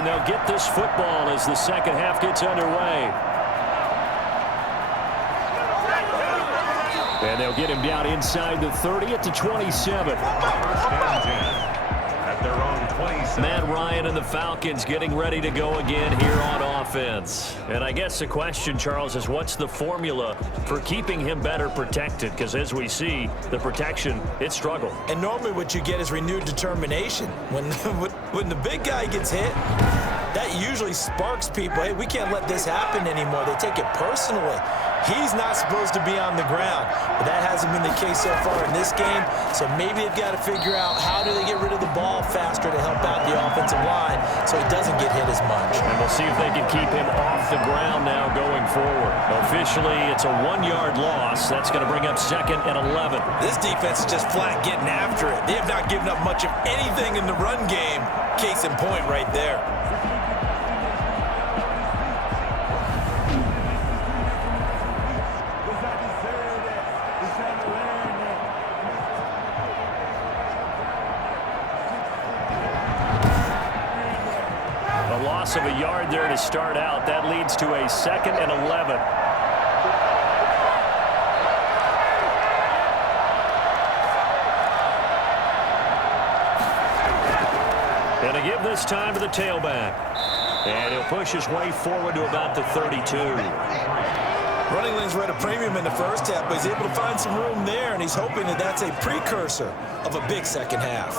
and they'll get this football as the second half gets underway. And they'll get him down inside the 30 at the 27. At their own 27. Matt Ryan and the Falcons getting ready to go again here on offense. And I guess the question, Charles, is what's the formula for keeping him better protected? Because as we see, the protection, it struggled. And normally what you get is renewed determination. When the big guy gets hit, that usually sparks people. Hey, we can't let this happen anymore. They take it personally. He's not supposed to be on the ground, but that hasn't been the case so far in this game. So maybe they've got to figure out how do they get rid of the ball faster to help out the offensive line so he doesn't get hit as much. And we'll see if they can keep him off the ground now going forward. Officially, it's a 1-yard loss. That's going to bring up 2nd and 11. This defense is just flat getting after it. They have not given up much of anything in the run game. Case in point right there. Of a yard there to start out. That leads to a 2nd and 11. And to give this time to the tailback. And he'll push his way forward to about the 32. Running lanes were at a premium in the first half, but he's able to find some room there, and he's hoping that that's a precursor of a big second half.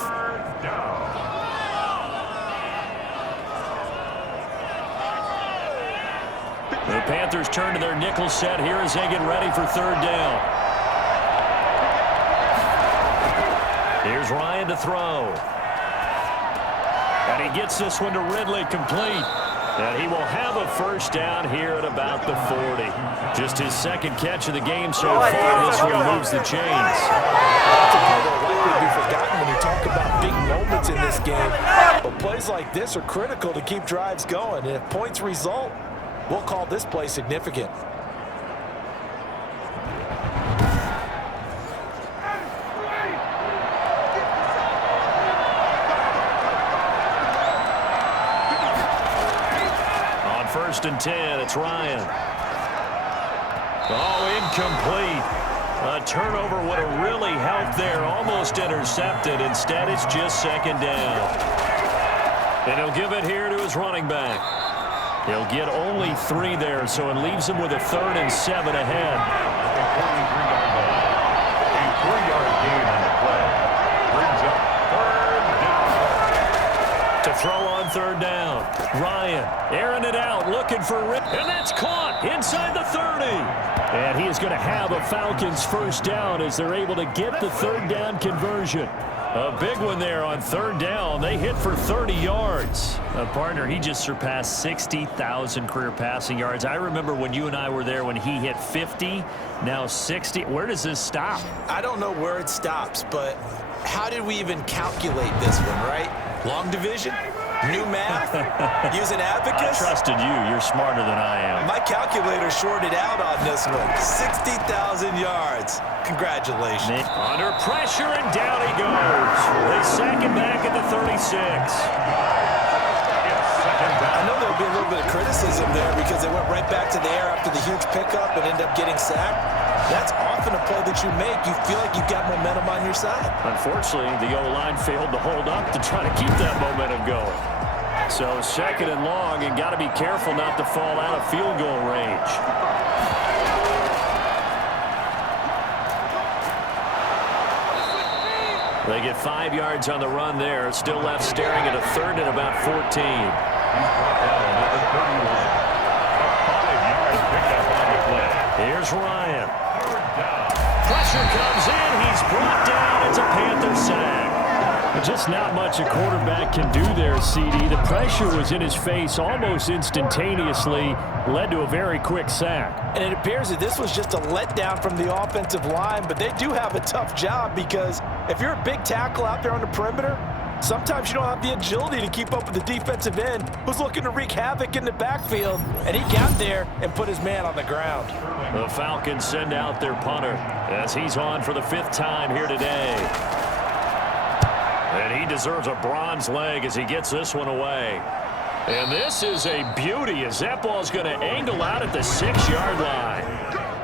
The Panthers turn to their nickel set here as they get ready for 3rd down. Here's Ryan to throw. And he gets this one to Ridley complete. And he will have a 1st down here at about the 40. Just his 2nd catch of the game so far. This one moves the chains. That's a play that likely to be forgotten when you talk about big moments in this game. But plays like this are critical to keep drives going. And if points result, we'll call this play significant. On 1st and 10, it's Ryan. Oh, incomplete. A turnover would have really helped there. Almost intercepted. Instead, it's just 2nd down. And he'll give it here to his running back. He'll get only 3 there, so it leaves him with a 3rd and 7 ahead. A 3-yard gain on the play. Brings up 3rd down. To throw on 3rd down. Ryan airing it out, looking for Rick. And that's caught inside the 30. And he is going to have a Falcons 1st down as they're able to get the 3rd down conversion. A big one there on 3rd down. They hit for 30 yards. Partner, he just surpassed 60,000 career passing yards. I remember when you and I were there when he hit 50, now 60. Where does this stop? I don't know where it stops, but how did we even calculate this one, right? Long division? New math? Using abacus? I trusted you. You're smarter than I am. My calculator shorted out on this one. 60,000 yards. Congratulations. Under pressure, and down he goes. They sack him back at the 36. I know there'll be a little bit of criticism there because they went right back to the air after the huge pickup and ended up getting sacked. That's often a play that you make. You feel like you've got momentum on your side. Unfortunately, the O-line failed to hold up to try to keep that momentum going. So 2nd and long, and got to be careful not to fall out of field goal range. They get 5 yards on the run there. Still left staring at a 3rd and about 14. Here's Ryan. Pressure comes in. He's brought down. It's a Panther sack. Just not much a quarterback can do there, CD. The pressure was in his face almost instantaneously, led to a very quick sack. And it appears that this was just a letdown from the offensive line, but they do have a tough job because if you're a big tackle out there on the perimeter, sometimes you don't have the agility to keep up with the defensive end who's looking to wreak havoc in the backfield, and he got there and put his man on the ground. The Falcons send out their punter as he's on for the 5th time here today. And he deserves a bronze leg as he gets this one away. And this is a beauty as that ball's going to angle out at the 6-yard line.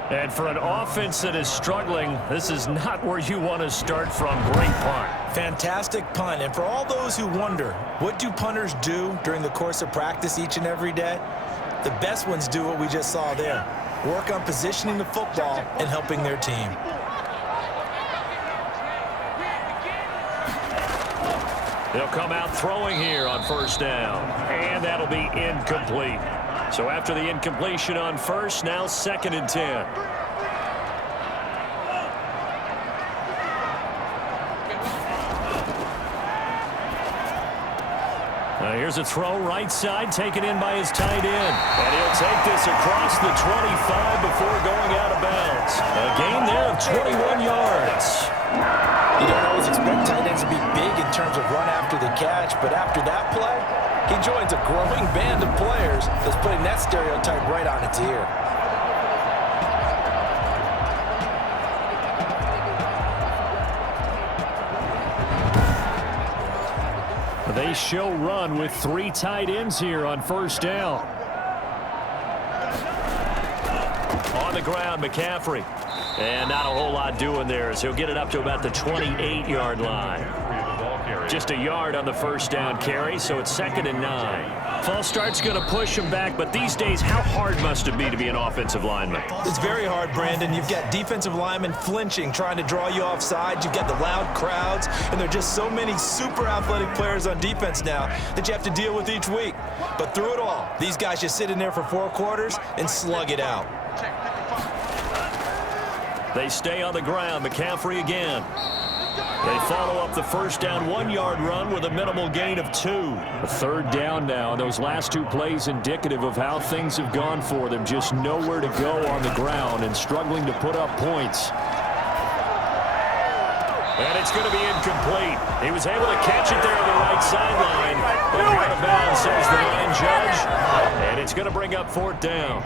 And for an offense that is struggling, this is not where you want to start from. Great punt. Fantastic punt. And for all those who wonder, what do punters do during the course of practice each and every day? The best ones do what we just saw there. Work on positioning the football and helping their team. They'll come out throwing here on first down. And that'll be incomplete. So after the incompletion on first, now 2nd and 10. Here's a throw right side, taken in by his tight end. And he'll take this across the 25 before going out of bounds. A gain there of 21 yards. You don't always expect tight ends to be big in terms of run after the catch, but after that play, he joins a growing band of players that's putting that stereotype right on its ear. They show run with 3 tight ends here on first down. On the ground, McCaffrey. And not a whole lot doing there as he'll get it up to about the 28-yard line. Just a yard on the first down carry, so it's 2nd and 9. False start's going to push him back, but these days, how hard must it be to be an offensive lineman? It's very hard, Brandon. You've got defensive linemen flinching, trying to draw you offside. You've got the loud crowds, and there are just so many super athletic players on defense now that you have to deal with each week. But through it all, these guys just sit in there for 4 quarters and slug it out. They stay on the ground. McCaffrey again. They follow up the first down 1-yard run with a minimal gain of 2. A 3rd down now. Those last 2 plays indicative of how things have gone for them. Just nowhere to go on the ground and struggling to put up points. And it's going to be incomplete. He was able to catch it there on the right sideline. But out of bounds, says the line judge. And it's going to bring up 4th down.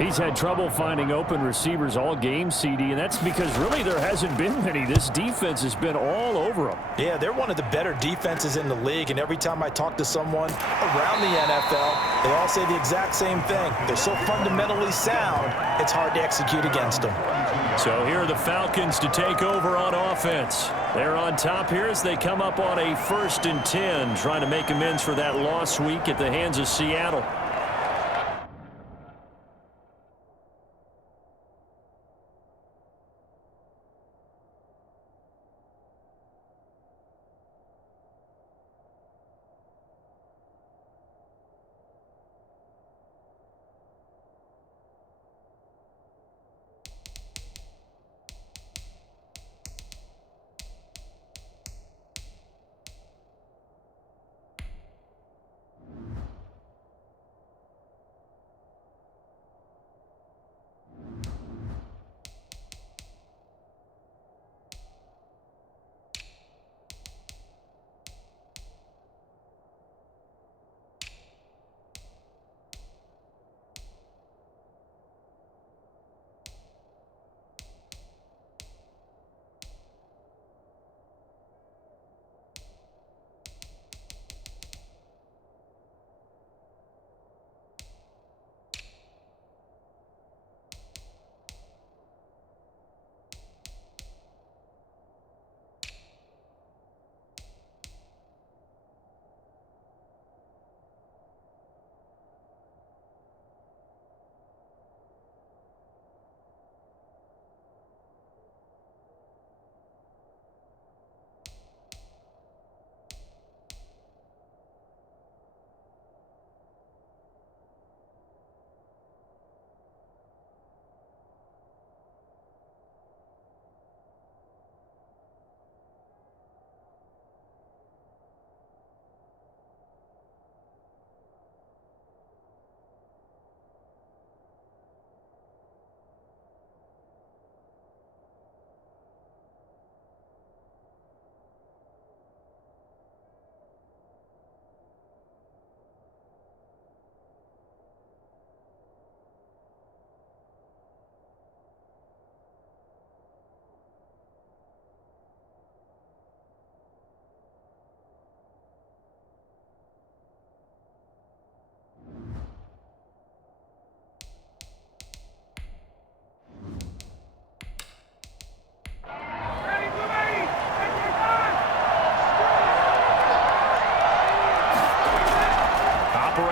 He's had trouble finding open receivers all game, CD, and that's because really there hasn't been many. This defense has been all over them. Yeah, they're one of the better defenses in the league, and every time I talk to someone around the NFL, they all say the exact same thing. They're so fundamentally sound, it's hard to execute against them. So here are the Falcons to take over on offense. They're on top here as they come up on a 1st and 10, trying to make amends for that lost week at the hands of Seattle.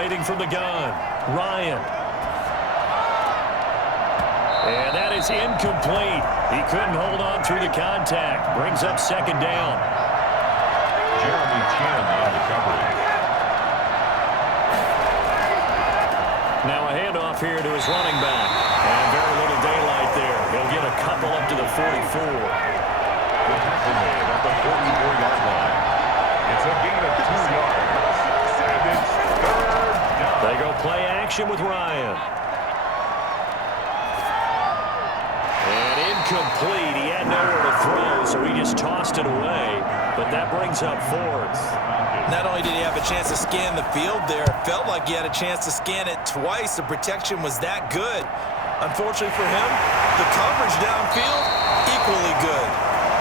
waiting from the gun. Ryan. And that is incomplete. He couldn't hold on through the contact. Brings up second down. Jeremy Chin on the coverage. Now a handoff here to his running back. And very little daylight there. He'll get a couple up to the 44. The tackle made at the 44-yard line. It's a gain of 2 yards. And it's third down. They go play action with Ryan. And incomplete. He had nowhere to throw, so he just tossed it away. But that brings up fourth. Not only did he have a chance to scan the field there, it felt like he had a chance to scan it twice. The protection was that good. Unfortunately for him, the coverage downfield, equally good.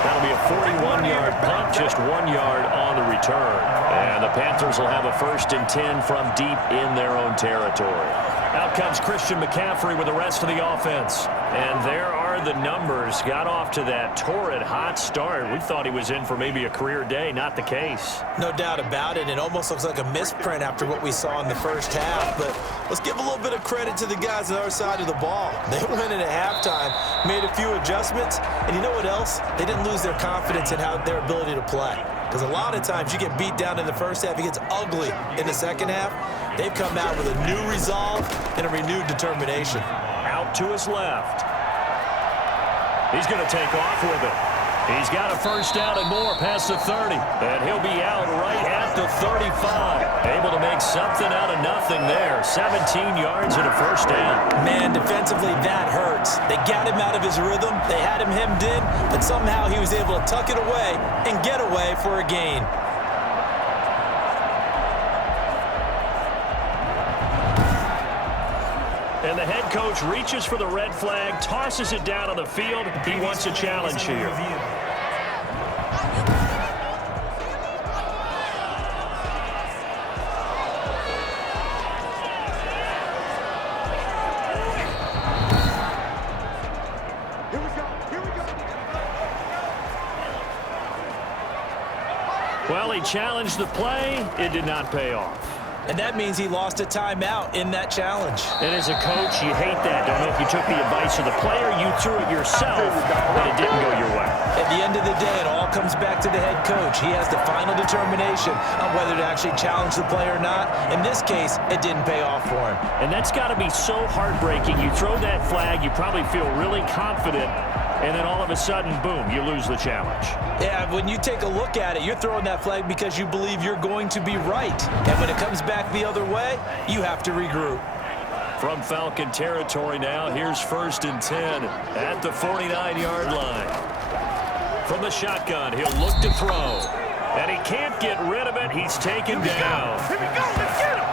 That'll be a 41-yard punt, just 1 yard on the return. And the Panthers will have a 1st and 10 from deep in their own territory. Out comes Christian McCaffrey with the rest of the offense. And there are the numbers. Got off to that torrid hot start. We thought he was in for maybe a career day. Not the case. No doubt about it. It almost looks like a misprint after what we saw in the first half. But let's give a little bit of credit to the guys on the other side of the ball. They went in at halftime, made a few adjustments, and you know what else? They didn't lose their confidence in their ability to play. Because a lot of times you get beat down in the first half, it gets ugly in the second half. They've come out with a new resolve and a renewed determination. Out to his left. He's going to take off with it. He's got a 1st down and more past the 30. And he'll be out right at the 35. Able to make something out of nothing there. 17 yards and a 1st down. Man, defensively, that hurts. They got him out of his rhythm. They had him hemmed in, but somehow he was able to tuck it away and get away for a gain. And the head coach reaches for the red flag, tosses it down on the field. He wants a challenge here. Well, he challenged the play. It did not pay off. And that means he lost a timeout in that challenge. And as a coach, you hate that. Don't know if you took the advice of the player, you threw it yourself, but it didn't go your way. At the end of the day, it all comes back to the head coach. He has the final determination on whether to actually challenge the play or not. In this case, it didn't pay off for him. And that's got to be so heartbreaking. You throw that flag, you probably feel really confident, and then all of a sudden, boom, you lose the challenge. Yeah, when you take a look at it, you're throwing that flag because you believe you're going to be right. And when it comes back the other way, you have to regroup. From Falcon territory now, here's 1st and 10 at the 49-yard line. From the shotgun, he'll look to throw. And he can't get rid of it. He's taken down. Here we go. Let's get him.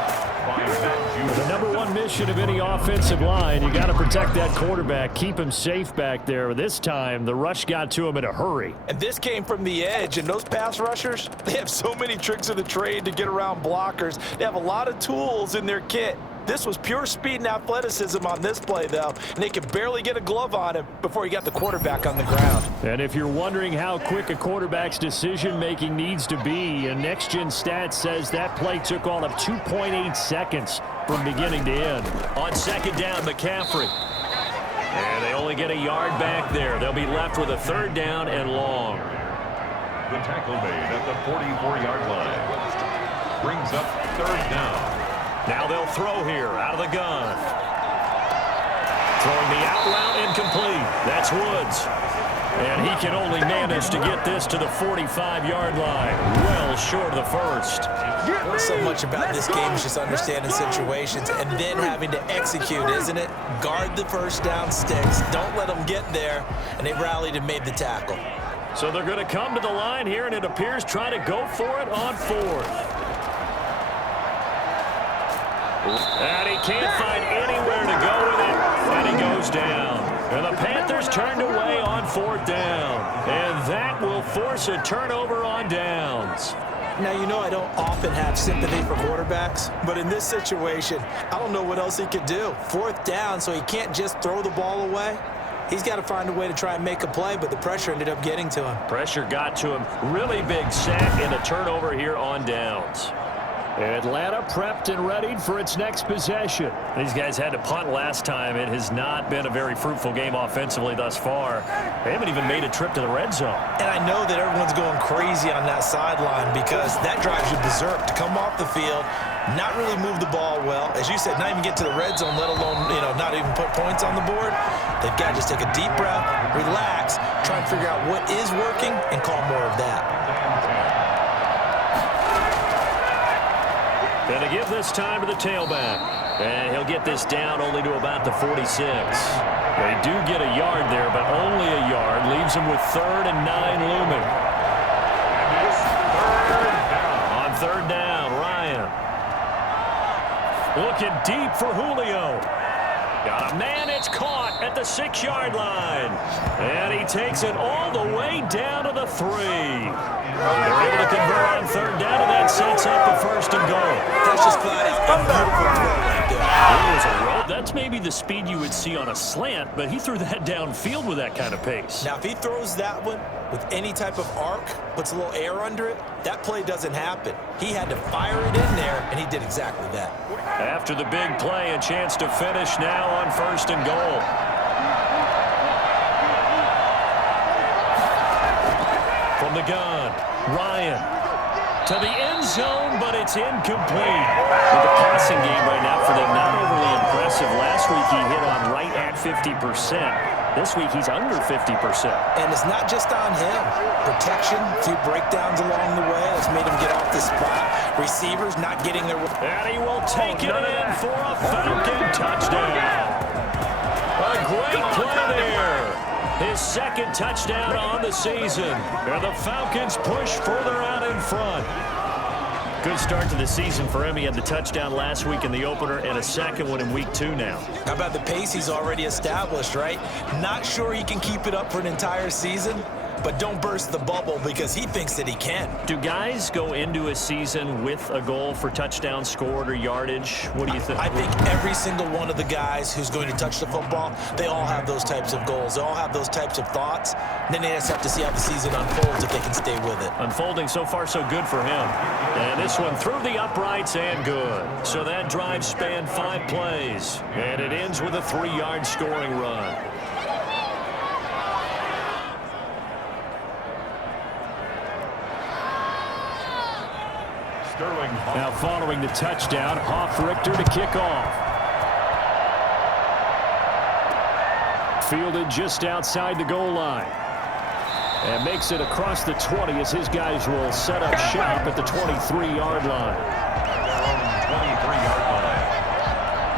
The number one mission of any offensive line, you got to protect that quarterback, keep him safe back there. This time, the rush got to him in a hurry. And this came from the edge, and those pass rushers, they have so many tricks of the trade to get around blockers. They have a lot of tools in their kit. This was pure speed and athleticism on this play, though, and they could barely get a glove on him before he got the quarterback on the ground. And if you're wondering how quick a quarterback's decision-making needs to be, a next-gen stat says that play took all of 2.8 seconds from beginning to end. On 2nd down, McCaffrey. And they only get a yard back there. They'll be left with a 3rd down and long. The tackle made at the 44-yard line. Brings up 3rd down. Now they'll throw here out of the gun. Throwing the out route incomplete. That's Woods. And he can only manage to get this to the 45-yard line. Well short of the 1st. So much about this game is just understanding situations and then having to execute, isn't it? Guard the 1st down sticks. Don't let them get there. And they rallied and made the tackle. So they're going to come to the line here, and it appears trying to go for it on 4th. And he can't find anywhere to go with it, and he goes down. And the Panthers turned away on 4th down. And that will force a turnover on downs. Now, you know I don't often have sympathy for quarterbacks, but in this situation, I don't know what else he could do. 4th down, so he can't just throw the ball away. He's got to find a way to try and make a play, but the pressure ended up getting to him. Pressure got to him. Really big sack and a turnover here on downs. Atlanta prepped and readied for its next possession. These guys had to punt last time. It has not been a very fruitful game offensively thus far. They haven't even made a trip to the red zone. And I know that everyone's going crazy on that sideline because that drives you berserk to come off the field, not really move the ball well. As you said, not even get to the red zone, let alone, not even put points on the board. They've got to just take a deep breath, relax, try and figure out what is working, and call more of that. Going to give this time to the tailback. And he'll get this down only to about the 46. They do get a yard there, but only a yard. Leaves them with 3rd and 9 looming. On 3rd down, Ryan. Looking deep for Julio. Got a man, it's caught at the 6-yard line. And he takes it all the way down to the 3. They're able to convert on 3rd down, and that sets up a 1st and goal. That's just flat as a beautiful throw right there. It was a rope. That's maybe the speed you would see on a slant, but he threw that downfield with that kind of pace. Now, if he throws that one with any type of arc, puts a little air under it, that play doesn't happen. He had to fire it in there, and he did exactly that. After the big play, a chance to finish now on 1st and goal. From the gun, Ryan to the end zone, but it's incomplete. With the passing game right now for them, not overly impressive. Last week he hit on right at 50%. This week he's under 50%. And it's not just on him. Protection, a few breakdowns along the way that's made him get off the spot. Receivers not getting their... And he will take it in for a Falcon touchdown. A great play there. His 2nd touchdown on the season. And the Falcons push further out in front. Good start to the season for him. He had the touchdown last week in the opener and a 2nd one in week 2 now. How about the pace he's already established, right? Not sure he can keep it up for an entire season, but don't burst the bubble because he thinks that he can. Do guys go into a season with a goal for touchdown scored or yardage? What do you think? I think every single one of the guys who's going to touch the football, they all have those types of goals. They all have those types of thoughts. And then they just have to see how the season unfolds if they can stay with it. Unfolding so far so good for him. And this one through the uprights and good. So that drive spanned 5 plays. And it ends with a 3-yard scoring run. Now following the touchdown, Richter to kick off. Fielded just outside the goal line. And makes it across the 20 as his guys will set up shop at the 23-yard line. 23-yard line.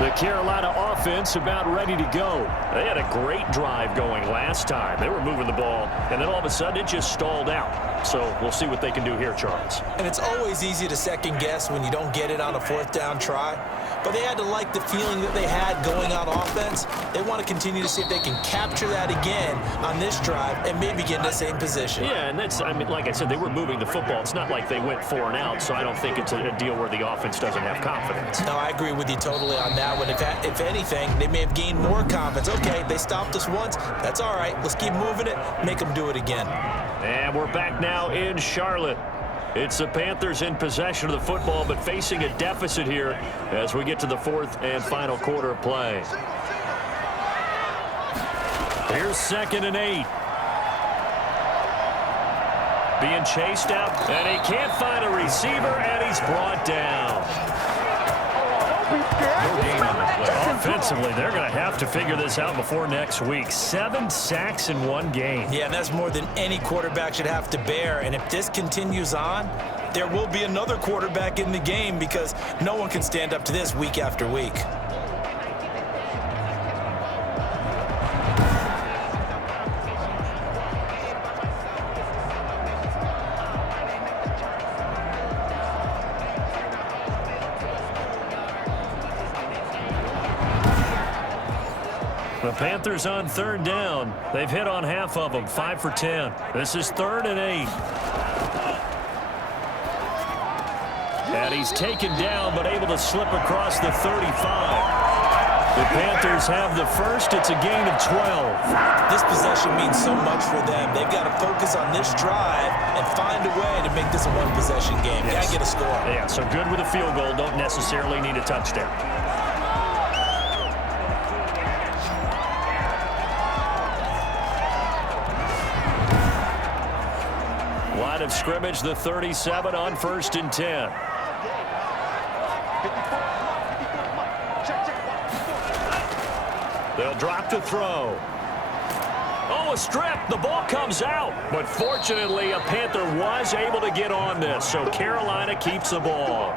The Carolina offense about ready to go. They had a great drive going last time. They were moving the ball, and then all of a sudden it just stalled out. So we'll see what they can do here, Charles. And it's always easy to second guess when you don't get it on a 4th down try. But they had to like the feeling that they had going on offense. They want to continue to see if they can capture that again on this drive and maybe get in the same position. Yeah, and that's, I mean, like I said, they were moving the football. It's not like they went 4 and out, so I don't think it's a deal where the offense doesn't have confidence. No, I agree with you totally on that one. If anything, they may have gained more confidence. Okay, they stopped us once. That's all right. Let's keep moving it. Make them do it again. And we're back now in Charlotte. It's the Panthers in possession of the football, but facing a deficit here as we get to the 4th and final quarter of play. Here's 2nd and 8. Being chased out, and he can't find a receiver, and he's brought down. Offensively, they're going to have to figure this out before next week. 7 sacks in 1 game. Yeah, and that's more than any quarterback should have to bear. And if this continues on, there will be another quarterback in the game because no one can stand up to this week after week. The Panthers on 3rd down. They've hit on half of them, 5 for 10. This is 3rd and 8. And he's taken down, but able to slip across the 35. The Panthers have the first. It's a gain of 12. This possession means so much for them. They've got to focus on this drive and find a way to make this a one-possession game. Yes. Got to get a score. Yeah, so good with a field goal. Don't necessarily need a touchdown. Line of scrimmage, the 37 on 1st and 10. They'll drop to throw. Oh, a strip. The ball comes out. But fortunately, a Panther was able to get on this, so Carolina keeps the ball.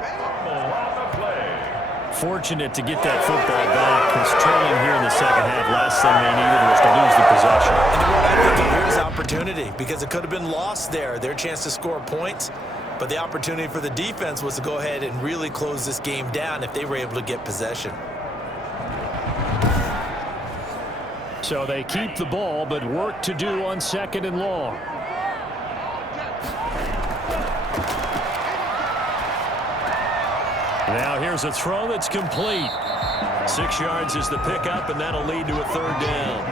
Fortunate to get that football back, because trailing here in the second half, last thing they needed was to lose the possession. And I think here's opportunity, because it could have been lost there. Their chance to score points, but the opportunity for the defense was to go ahead and really close this game down if they were able to get possession. So they keep the ball, but work to do on 2nd and long. Now here's a throw that's complete. 6 yards is the pickup, and that'll lead to a 3rd down.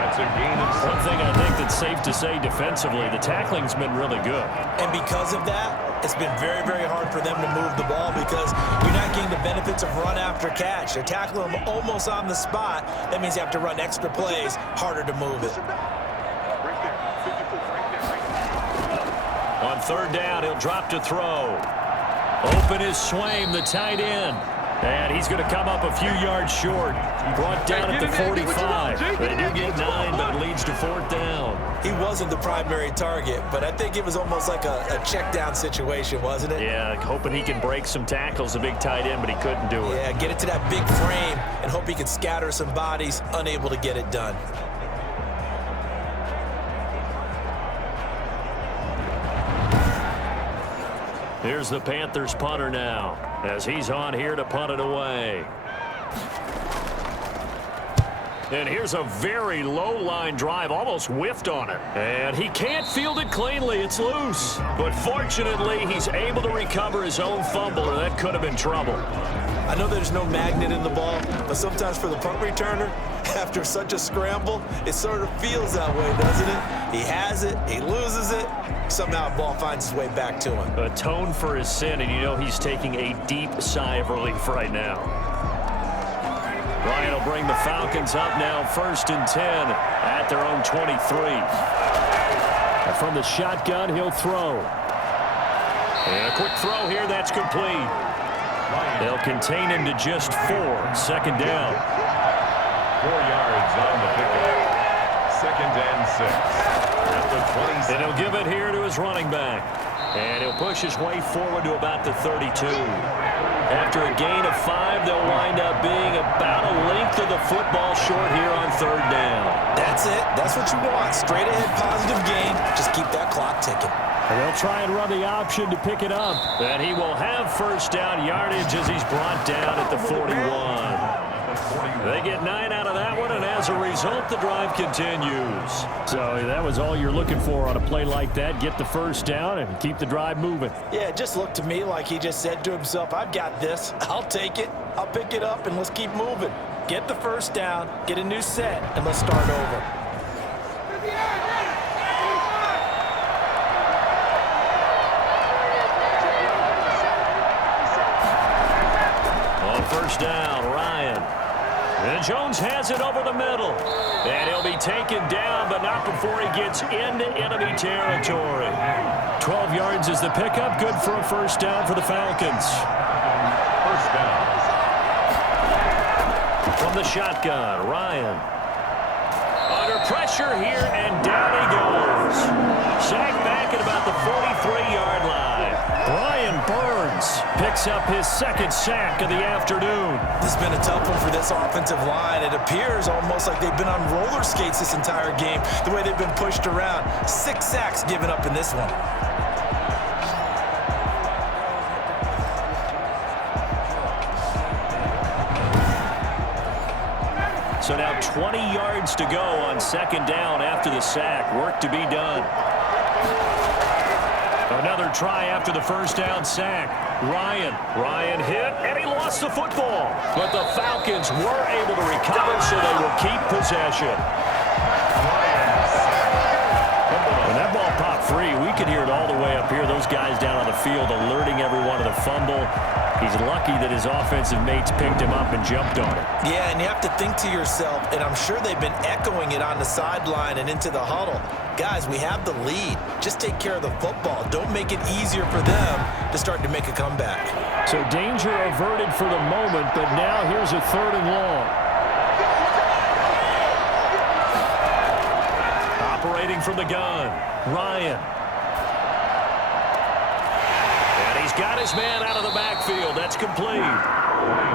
That's a gain of 7. One thing I think that's safe to say defensively, the tackling's been really good. And because of that, it's been very, very hard for them to move the ball because you're not getting the benefits of run after catch. They're tackling them almost on the spot. That means you have to run extra plays, harder to move it. On 3rd down, he'll drop to throw. Open is Swaim, the tight end. And he's going to come up a few yards short. Brought down at the 45. They do get 9, but it leads to 4th down. He wasn't the primary target, but I think it was almost like a check down situation, wasn't it? Yeah, hoping he can break some tackles, a big tight end, but he couldn't do it. Yeah, get it to that big frame and hope he can scatter some bodies, unable to get it done. Here's the Panthers punter now, as he's on here to punt it away. And here's a very low-line drive, almost whiffed on it. And he can't field it cleanly. It's loose. But fortunately, he's able to recover his own fumble, or that could have been trouble. I know there's no magnet in the ball, but sometimes for the punt returner, after such a scramble, it sort of feels that way, doesn't it? He has it, he loses it, somehow the ball finds its way back to him. Atone for his sin, and you know he's taking a deep sigh of relief right now. Ryan will bring the Falcons up now, 1st and 10 at their own 23. And from the shotgun, he'll throw. And a quick throw here, that's complete. They'll contain him to just 4. 2nd down. 4 yards on the pickup. 2nd and 6. At the 27. And he'll give it here to his running back. And he'll push his way forward to about the 32. After a gain of 5, they'll wind up being about a length of the football short here on 3rd down. That's it. That's what you want. Straight ahead positive gain. Just keep that clock ticking. And they'll try and run the option to pick it up. And he will have 1st down yardage as he's brought down at the 41. They get 9 out of that one, and as a result, the drive continues. So that was all you're looking for on a play like that. Get the 1st down and keep the drive moving. Yeah, it just looked to me like he just said to himself, I've got this. I'll take it. I'll pick it up, and let's keep moving. Get the 1st down, get a new set, and let's start over. On 1st down, Ryan. And Jones has it over the middle. And he'll be taken down, but not before he gets into enemy territory. 12 yards is the pickup. Good for a 1st down for the Falcons. 1st down. From the shotgun, Ryan. Under pressure here, and down he goes. Sacked back at about the 43-yard line. Brian Burns picks up his 2nd sack of the afternoon. This has been a tough one for this offensive line. It appears almost like they've been on roller skates this entire game, the way they've been pushed around. 6 sacks given up in this one. So now 20 yards to go on 2nd down after the sack. Work to be done. Another try after the 1st down sack. Ryan hit, and he lost lost the football, but the Falcons were able to recover, so they will keep possession. When that ball popped free, we could hear it all the way up here. Those guys down on the field alerting everyone of the fumble. He's lucky that his offensive mates picked him up and jumped on it. Yeah, and you have to think to yourself, and I'm sure they've been echoing it on the sideline and into the huddle. Guys, we have the lead. Just take care of the football. Don't make it easier for them to start to make a comeback. So danger averted for the moment, but now here's a 3rd and long. Operating from the gun, Ryan. And he's got his man out of the backfield. That's complete.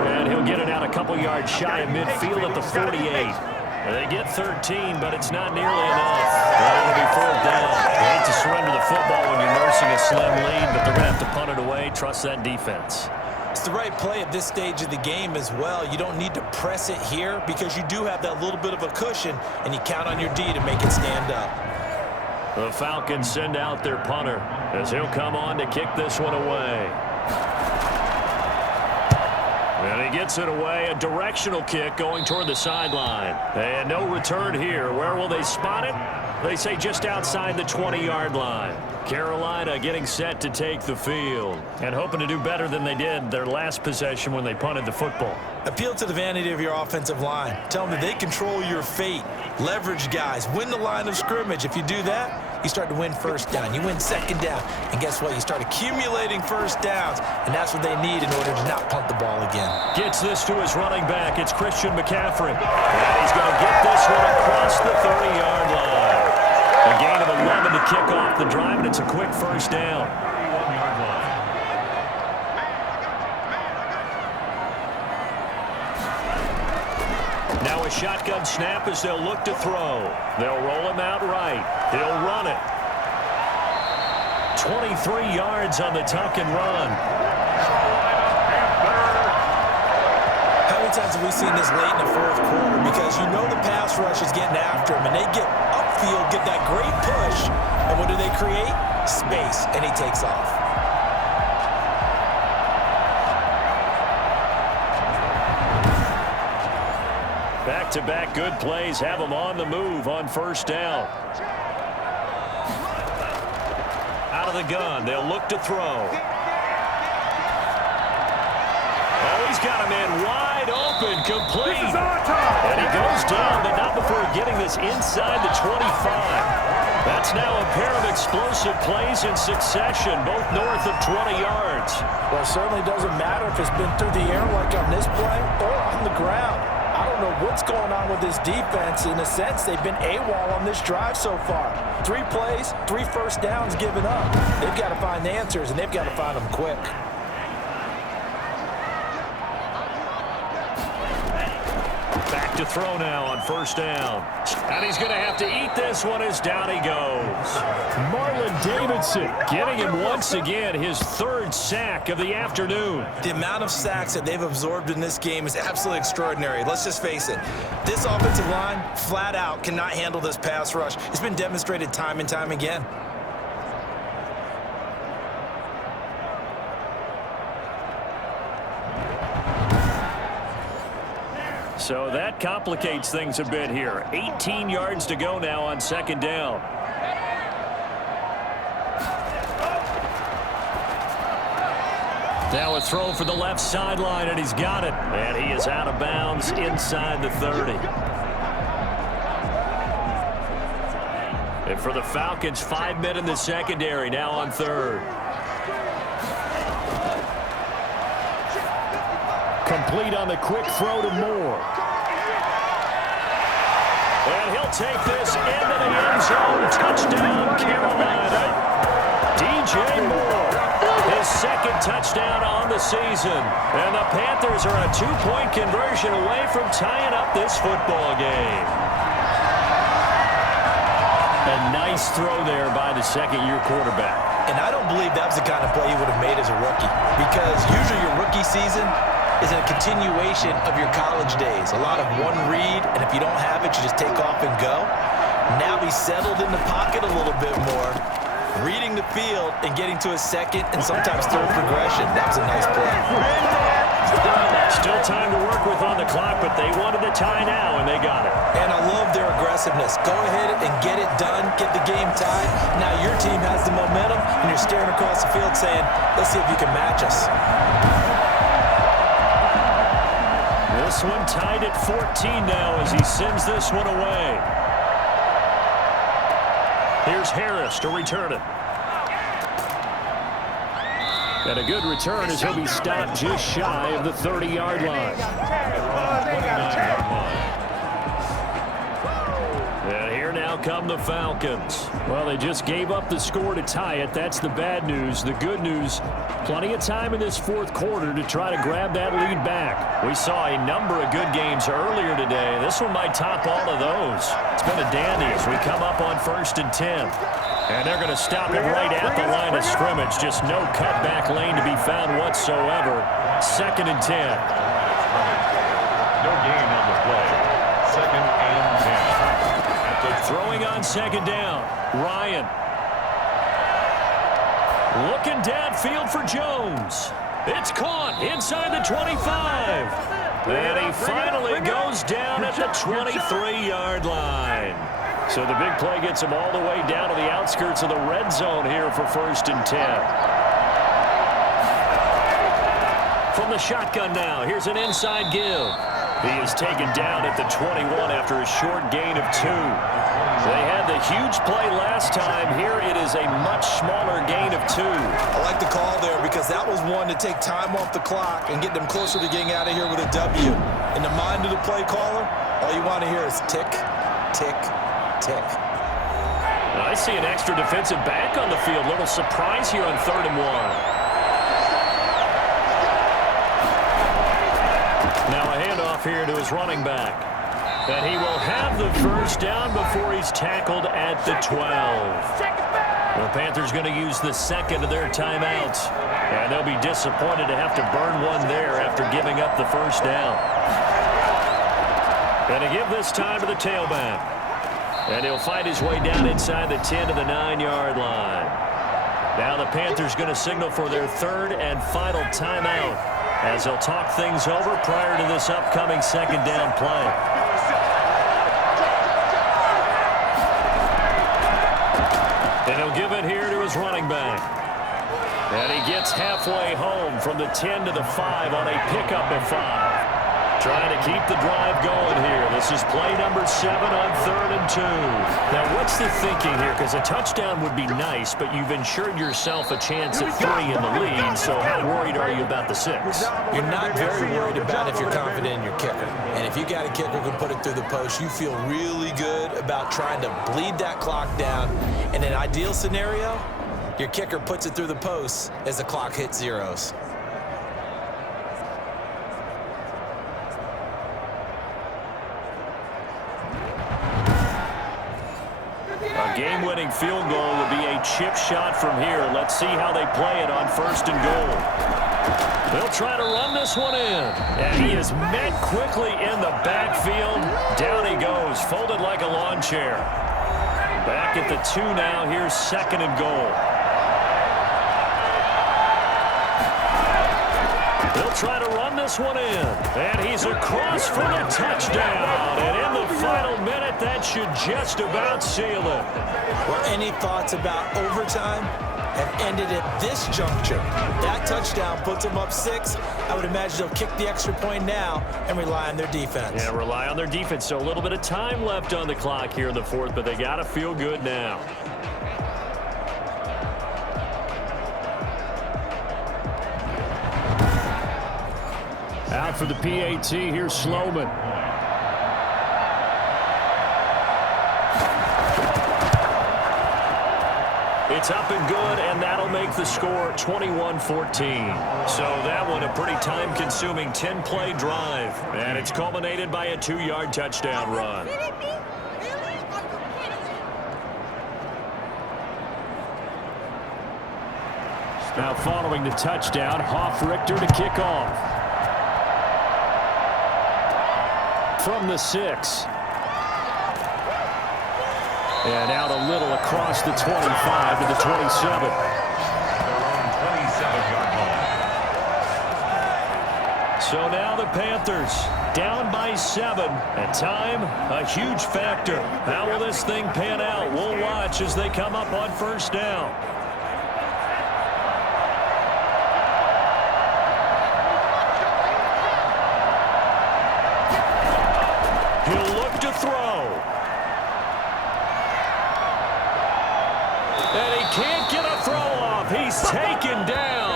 And he'll get it out a couple yards shy of midfield at the 48. They get 13, but it's not nearly enough. That'll be 4th down. You hate to surrender the football when you're nursing a slim lead, but they're going to have to punt it away. Trust that defense. It's the right play at this stage of the game as well. You don't need to press it here because you do have that little bit of a cushion, and you count on your D to make it stand up. The Falcons send out their punter as he'll come on to kick this one away. And he gets it away, a directional kick going toward the sideline. And no return here. Where will they spot it? They say just outside the 20-yard line. Carolina getting set to take the field and hoping to do better than they did their last possession when they punted the football. Appeal to the vanity of your offensive line. Tell them that they control your fate. Leverage guys. Win the line of scrimmage. If you do that, you start to win 1st down. You win 2nd down. And guess what? You start accumulating 1st downs. And that's what they need in order to not punt the ball again. Gets this to his running back. It's Christian McCaffrey. And he's going to get this one across the 30-yard line. A gain of 11 to kick off the drive, and it's a quick 1st down. Now a shotgun snap as they'll look to throw. They'll roll him out right. He'll run it. 23 yards on the tuck and run. How many times have we seen this late in the 4th quarter? Because you know the pass rush is getting after him, and they get upfield, get that great push, and what do they create? Space, and he takes off. Back-to-back good plays have them on the move on 1st down. Out of the gun, they'll look to throw. Oh, he's got him in wide open, complete. And he goes down, but not before getting this inside the 25. That's now a pair of explosive plays in succession, both north of 20 yards. Well, it certainly doesn't matter if it's been through the air like on this play or on the ground. I don't know what's going on with this defense. In a sense, they've been AWOL on this drive so far. 3 plays, 3 1st downs given up. They've got to find the answers, and they've got to find them quick. Back to throw now on 1st down. And he's going to have to eat this one as down he goes. Marlon Davidson getting him once again his 3rd sack of the afternoon. The amount of sacks that they've absorbed in this game is absolutely extraordinary. Let's just face it. This offensive line, flat out, cannot handle this pass rush. It's been demonstrated time and time again. So that complicates things a bit here. 18 yards to go now on 2nd down. Now a throw for the left sideline, and he's got it. And he is out of bounds inside the 30. And for the Falcons, 5 men in the secondary now on 3rd. Complete on the quick throw to Moore. And he'll take this into the end zone. Touchdown, Carolina. DJ Moore, his 2nd touchdown on the season. And the Panthers are a 2-point conversion away from tying up this football game. A nice throw there by the 2nd-year quarterback. And I don't believe that was the kind of play he would have made as a rookie. Because usually your rookie season is a continuation of your college days. A lot of one read, and if you don't have it, you just take off and go. Now he's settled in the pocket a little bit more, reading the field and getting to a 2nd and sometimes 3rd progression. That was a nice play. this. Go ahead and get it done. Get the game tied. Now your team has the momentum, and you're staring across the field saying, let's see if you can match us. This one tied at 14 now as he sends this one away. Here's Harris to return it. And a good return as he'll be stopped just shy of the 30-yard line. And here now come the Falcons. Well, they just gave up the score to tie it. That's the bad news. The good news, plenty of time in this fourth quarter to try to grab that lead back. We saw a number of good games earlier today. This one might top all of those. It's been a dandy as we come up on 1st and 10. And they're going to stop it right at the line of scrimmage. Just no cutback lane to be found whatsoever. 2nd and 10. No gain on the play. 2nd and 10. Throwing on 2nd down. Ryan. Looking downfield for Jones. It's caught inside the 25. And he finally goes down at the 23-yard line. So the big play gets him all the way down to the outskirts of the red zone here for 1st and 10. From the shotgun now, here's an inside give. He is taken down at the 21 after a short gain of 2. They had the huge play last time. Here it is a much smaller gain of 2. I like the call there because that was one to take time off the clock and get them closer to getting out of here with a W. In the mind of the play caller, all you want to hear is tick, tick, tick. I see an extra defensive back on the field. Little surprise here on 3rd and 1. Now a handoff here to his running back. And he will have the first down before he's tackled at the 12. The Panthers going to use the 2nd of their timeouts. And they'll be disappointed to have to burn one there after giving up the first down. And to give this time to the tailback. And he'll find his way down inside the 10 to the 9-yard line. Now the Panthers going to signal for their 3rd and final timeout as they'll talk things over prior to this upcoming 2nd down play. And he'll give it here to his running back. And he gets halfway home from the 10 to the 5 on a pickup of 5. Trying to keep the drive going here. This is play number 7 on 3rd and 2. Now, what's the thinking here? Because a touchdown would be nice, but you've ensured yourself a chance at 3 in the lead, so how worried are you about the 6? You're not very worried about if you're confident in your kicker. And if you got a kicker who can put it through the post, you feel really good about trying to bleed that clock down. In an ideal scenario, your kicker puts it through the post as the clock hits zeros. Game-winning field goal would be a chip shot from here. Let's see how they play it on 1st and goal. They'll try to run this one in. And he is met quickly in the backfield. Down he goes, folded like a lawn chair. Back at the 2 now. Here's 2nd and goal. They'll try to run this one in. And he's across for the touchdown. And in the final minute, that should just about seal it. Well, any thoughts about overtime have ended at this juncture. That touchdown puts them up 6. I would imagine they'll kick the extra point now and rely on their defense. Yeah, rely on their defense. So a little bit of time left on the clock here in the 4th, but they got to feel good now. Out for the PAT, here's Sloman. It's up and good, and that'll make the score 21-14. So that one a pretty time-consuming 10-play drive, and it's culminated by a 2-yard touchdown run. Now following the touchdown, Hoff-Richter to kick off. From the 6. And out a little across the 25 to the 27. So now the Panthers down by 7, and time a huge factor. How will this thing pan out? We'll watch as they come up on first down. He'll look to throw. And he can't get a throw off. He's taken down.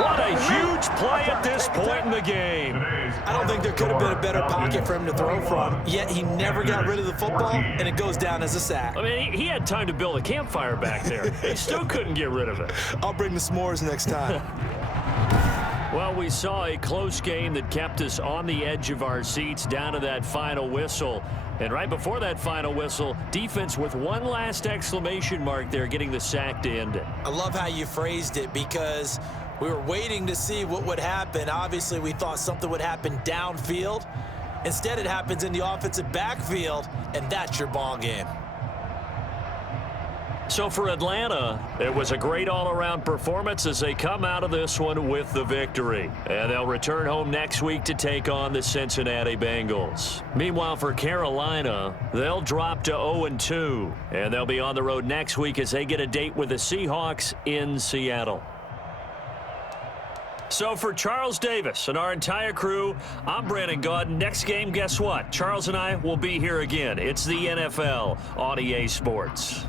What a huge play at this point in the game. I don't think there could have been a better pocket for him to throw from, yet he never got rid of the football, and it goes down as a sack. I mean, he had time to build a campfire back there. He still couldn't get rid of it. I'll bring the s'mores next time. Well, we saw a close game that kept us on the edge of our seats down to that final whistle. And right before that final whistle, defense with one last exclamation mark there, getting the sack to end it. I love how you phrased it, because we were waiting to see what would happen. Obviously, we thought something would happen downfield. Instead, it happens in the offensive backfield, and that's your ball game. So for Atlanta, it was a great all-around performance as they come out of this one with the victory. And they'll return home next week to take on the Cincinnati Bengals. Meanwhile, for Carolina, they'll drop to 0-2. And they'll be on the road next week as they get a date with the Seahawks in Seattle. So for Charles Davis and our entire crew, I'm Brandon Gaudin. Next game, guess what? Charles and I will be here again. It's the NFL on EA Sports.